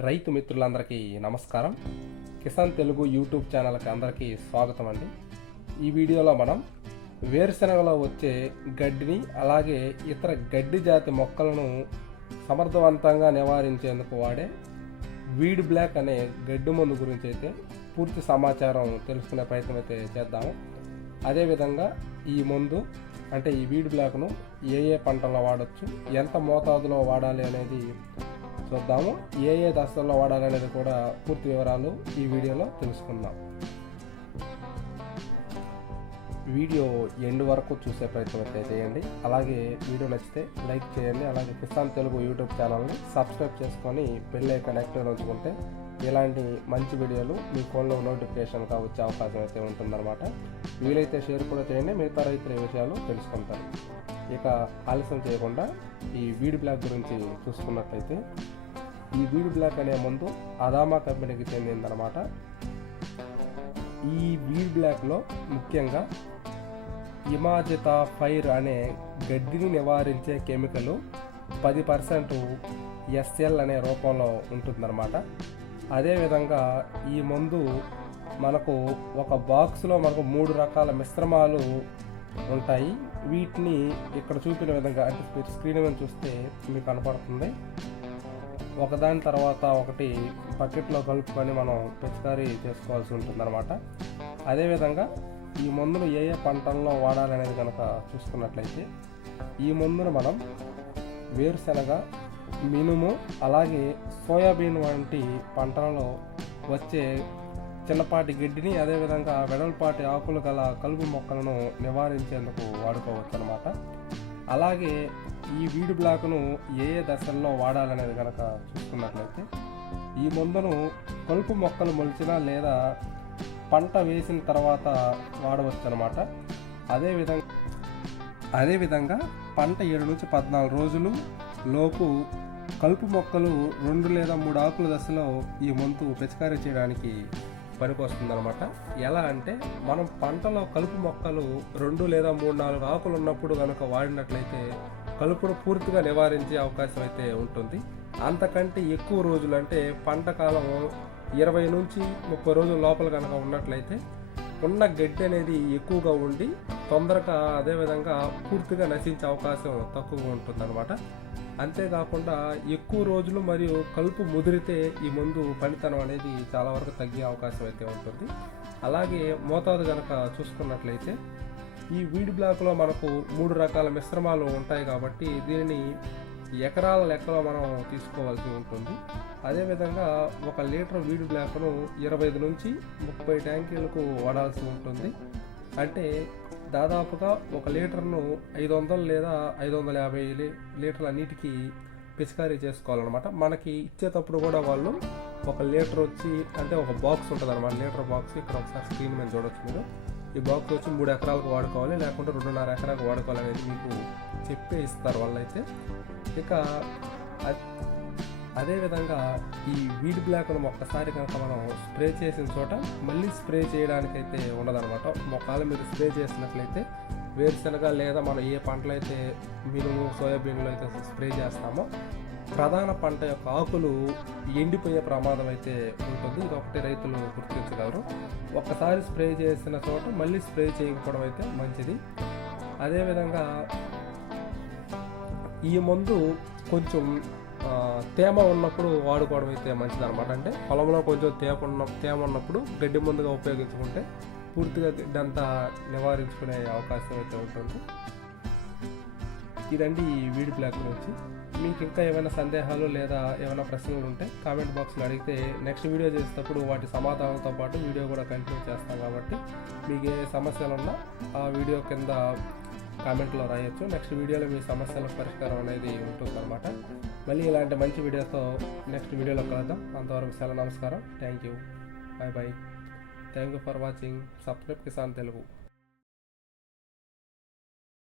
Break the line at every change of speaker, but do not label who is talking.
రైతు మిత్రులందరికీ నమస్కారం. కిసాన్ తెలుగు యూట్యూబ్ ఛానల్కి అందరికీ స్వాగతం అండి. ఈ వీడియోలో మనం వేరుశనగలో వచ్చే గడ్డిని అలాగే ఇతర గడ్డి జాతి మొక్కలను సమర్థవంతంగా నివారించేందుకు వాడే వీడ్ బ్లాక్ అనే గడ్డి మందు గురించి అయితే పూర్తి సమాచారం తెలుసుకునే ప్రయత్నం అయితే చేద్దాము. అదేవిధంగా ఈ మందు అంటే ఈ వీడ్ బ్లాక్ను ఏ ఏ పంటల్లో వాడచ్చు ఎంత మోతాదులో వాడాలి అనేది చూద్దాము. ఏ ఏ దశల్లో వాడాలనేది కూడా పూర్తి వివరాలు ఈ వీడియోలో తెలుసుకుందాం. వీడియో ఎండ్ వరకు చూసే ప్రయత్నం అయితే చేయండి. అలాగే వీడియో నచ్చితే లైక్ చేయండి. అలాగే కిసాన్ తెలుగు యూట్యూబ్ ఛానల్ని సబ్స్క్రైబ్ చేసుకొని పెళ్ళే కనెక్ట్లో ఉంచుకుంటే ఇలాంటి మంచి వీడియోలు మీ ఫోన్లో నోటిఫికేషన్గా వచ్చే అవకాశం అయితే ఉంటుందన్నమాట. వీలైతే షేర్ కూడా చేయండి. మిగతా రైతుల విషయాలు తెలుసుకుంటారు. ఇక ఆలస్యం చేయకుండా ఈ వీడి బ్లాక్ గురించి చూసుకున్నట్లయితే ఈ వీడ్ బ్లాక్ అనే ముందు అదామా కంపెనీకి చెందిందనమాట ఈ వీడ్ బ్లాక్లో ముఖ్యంగా ఇమాజిత ఫైర్ అనే గడ్డిని నివారించే కెమికల్ పది పర్సెంట్ ఎస్ఎల్ అనే రూపంలో ఉంటుందన్నమాట. అదేవిధంగా ఈ మందు మనకు ఒక బాక్స్లో మనకు మూడు రకాల మిశ్రమాలు ఉంటాయి. వీటిని ఇక్కడ చూపిన విధంగా అంటే స్క్రీన్ మీద చూస్తే మీకు కనపడుతుంది. ఒకదాని తర్వాత ఒకటి బకెట్లో కలుపుకొని మనం పిచికారీ చేసుకోవాల్సి ఉంటుందన్నమాట. అదేవిధంగా ఈ మందును ఏ ఏ పంటల్లో వాడాలనేది కనుక చూసుకున్నట్లయితే ఈ మందును మనం వేరుశనగ మినుము అలాగే సోయాబీన్ వంటి పంటలలో వచ్చే చిన్నపాటి గడ్డిని అదేవిధంగా వెడల్పాటి ఆకులు గల కలుపు మొక్కలను నివారించేందుకు వాడుకోవచ్చు అనమాట అలాగే ఈ వీడు బ్లాక్ను ఏ ఏ దశల్లో వాడాలనేది కనుక చూసుకున్నట్లయితే ఈ మందును కలుపు మొక్కలు మొలిచినా లేదా పంట వేసిన తర్వాత వాడవచ్చు అనమాట అదేవిధంగా అదేవిధంగా పంట ఏడు నుంచి పద్నాలుగు రోజులు లోపు కలుపు మొక్కలు రెండు లేదా మూడు ఆకుల దశలో ఈ మంతు పిచికారీ చేయడానికి పనికొస్తుంది అనమాట ఎలా అంటే మనం పంటలో కలుపు మొక్కలు రెండు లేదా మూడు నాలుగు ఆకులు ఉన్నప్పుడు కనుక వాడినట్లయితే కలుపును పూర్తిగా నివారించే అవకాశం అయితే ఉంటుంది. అంతకంటే ఎక్కువ రోజులు అంటే పంట కాలం ఇరవై నుంచి ముప్పై రోజుల లోపల కనుక ఉన్నట్లయితే ఉన్న గడ్డి అనేది ఎక్కువగా ఉండి తొందరగా అదేవిధంగా పూర్తిగా నశించే అవకాశం తక్కువగా ఉంటుందన్నమాట. అంతేకాకుండా ఎక్కువ రోజులు మరియు కలుపు ముదిరితే ఈ మందు పనితనం అనేది చాలా వరకు తగ్గే అవకాశం అయితే ఉంటుంది. అలాగే మోతాదు కనుక చూసుకున్నట్లయితే ఈ వీడ్ బ్లాక్లో మనకు మూడు రకాల మిశ్రమాలు ఉంటాయి కాబట్టి దీనిని ఎకరాల లెక్కలో మనం తీసుకోవాల్సి ఉంటుంది. అదేవిధంగా ఒక లీటర్ వీడ్ బ్లాక్ను ఇరవై ఐదు నుంచి ముప్పై ట్యాంకీలకు వాడాల్సి ఉంటుంది. అంటే దాదాపుగా ఒక లీటర్ను ఐదు వందలు లేదా ఐదు వందల యాభై లీటర్ల నీటికి పిచికారీ చేసుకోవాలన్నమాట. మనకి ఇచ్చేటప్పుడు కూడా వాళ్ళు ఒక లీటర్ వచ్చి అంటే ఒక బాక్స్ ఉంటుంది అనమాట లీటర్ బాక్స్ ఇక్కడ ఒకసారి స్క్రీన్ మీద చూడొచ్చు మీరు. ఈ బాక్స్ వచ్చి మూడు ఎకరాలకు వాడుకోవాలి లేకుంటే రెండున్నర ఎకరాలకు వాడుకోవాలి అనేది మీకు చెప్పే ఇస్తారు వాళ్ళైతే. ఇక అదేవిధంగా ఈ వీడ్ బ్లాక్ను ఒక్కసారి కనుక మనం స్ప్రే చేసిన చోట మళ్ళీ స్ప్రే చేయడానికైతే ఉండదన్నమాట. మొక్కలు మీరు స్ప్రే చేసినట్లయితే వేరుశనగ లేదా మనం ఏ పంటలు అయితే మినుము సోయాబీన్లు అయితే స్ప్రే చేస్తామో ప్రధాన పంట యొక్క ఆకులు ఎండిపోయే ప్రమాదం అయితే ఉంటుంది. ఇది ఒకటి రైతులు గుర్తించగలరు. ఒక్కసారి స్ప్రే చేసిన చోట మళ్ళీ స్ప్రే చేయకపోవడం అయితే మంచిది. అదేవిధంగా ఈ మందు కొంచెం తేమ ఉన్నప్పుడు వాడుకోవడం అయితే మంచిది అనమాట అంటే పొలంలో కొంచెం తేమ ఉన్న తేమ ఉన్నప్పుడు గడ్డి ముందుగా ఉపయోగించుకుంటే పూర్తిగా గడ్డి అంతా నివారించుకునే అవకాశం అయితే ఉంటుంది. ఇదండి ఈ వీడి బ్లాక్ గురించి మీకు ఇంకా ఏమైనా సందేహాలు లేదా ఏమైనా ప్రశ్నలు ఉంటే కామెంట్ బాక్స్లో అడిగితే నెక్స్ట్ వీడియో చేసేటప్పుడు వాటి సమాధానంతో పాటు వీడియో కూడా కంటిన్యూ చేస్తాం కాబట్టి మీకు ఏ సమస్యలు ఉన్నా ఆ వీడియో కింద కామెంట్లో రాయొచ్చు. నెక్స్ట్ వీడియోలో మీ సమస్యల పరిష్కారం అనేది ఉంటుందన్నమాట. మళ్ళీ ఇలాంటి మంచి వీడియోతో నెక్స్ట్ వీడియోలో కలుద్దాం. అంతవరకు సెలవు నమస్కారం. Thank you bye bye thank you for watching subscribe Kisan Telugu